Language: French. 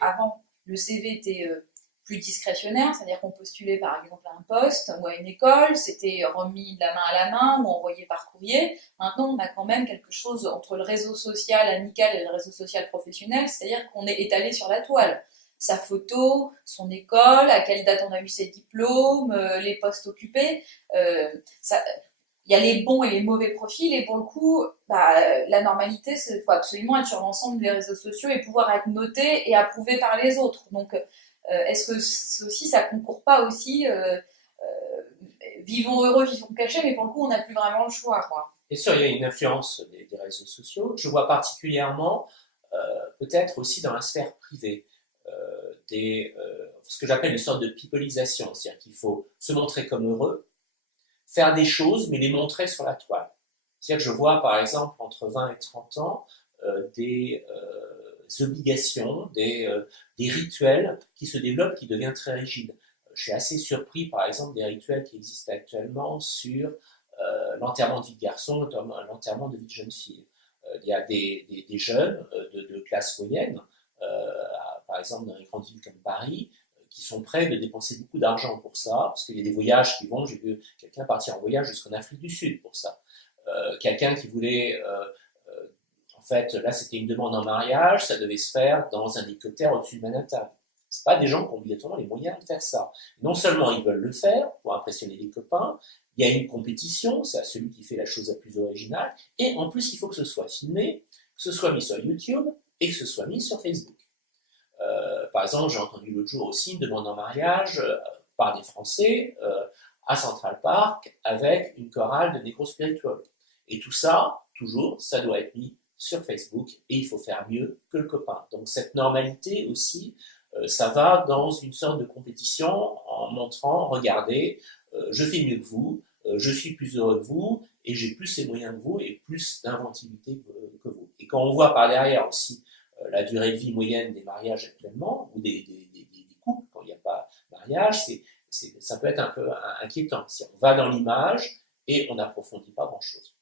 Avant, le CV était plus discrétionnaire, c'est-à-dire qu'on postulait par exemple à un poste ou à une école, c'était remis de la main à la main ou envoyé par courrier. Maintenant, on a quand même quelque chose entre le réseau social amical et le réseau social professionnel, c'est-à-dire qu'on est étalé sur la toile. Sa photo, son école, à quelle date on a eu ses diplômes, les postes occupés. Il y a les bons et les mauvais profils, et pour le coup, la normalité, c'est qu'il faut absolument être sur l'ensemble des réseaux sociaux et pouvoir être noté et approuvé par les autres. Donc, est-ce que ceci, ça concourt pas aussi vivons heureux, vivons cachés, mais pour le coup, on n'a plus vraiment le choix, quoi. Bien sûr, il y a une influence des réseaux sociaux. Je vois particulièrement, peut-être aussi dans la sphère privée, ce que j'appelle une sorte de peopleisation. C'est-à-dire qu'il faut se montrer comme heureux, faire des choses, mais les montrer sur la toile. C'est-à-dire que je vois, par exemple, entre 20 et 30 ans, des obligations, des rituels qui se développent, qui deviennent très rigides. Je suis assez surpris, par exemple, des rituels qui existent actuellement sur l'enterrement de vie de garçon, l'enterrement de vie de jeune fille. Il y a des jeunes de classe moyenne, par exemple dans les grandes villes comme Paris, qui sont prêts de dépenser beaucoup d'argent pour ça, parce qu'il y a des voyages qui vont, j'ai vu quelqu'un partir en voyage jusqu'en Afrique du Sud pour ça. Quelqu'un qui voulait, en fait, là c'était une demande en mariage, ça devait se faire dans un hélicoptère au-dessus de Manhattan. C'est pas des gens qui ont obligatoirement les moyens de faire ça. Non seulement ils veulent le faire pour impressionner les copains, il y a une compétition, c'est à celui qui fait la chose la plus originale, et en plus il faut que ce soit filmé, que ce soit mis sur YouTube et que ce soit mis sur Facebook. Par exemple, j'ai entendu l'autre jour aussi une demande en mariage par des Français à Central Park avec une chorale de nécro-spirituels. Et tout ça, toujours, ça doit être mis sur Facebook et il faut faire mieux que le copain. Donc cette normalité aussi, ça va dans une sorte de compétition en montrant, regardez, je fais mieux que vous, je suis plus heureux que vous et j'ai plus les moyens que vous et plus d'inventivité que vous. Et quand on voit par derrière aussi la durée de vie moyenne des mariages actuellement, ou des couples, quand il n'y a pas de mariage, ça peut être un peu inquiétant. Si on va dans l'image et on n'approfondit pas grand-chose.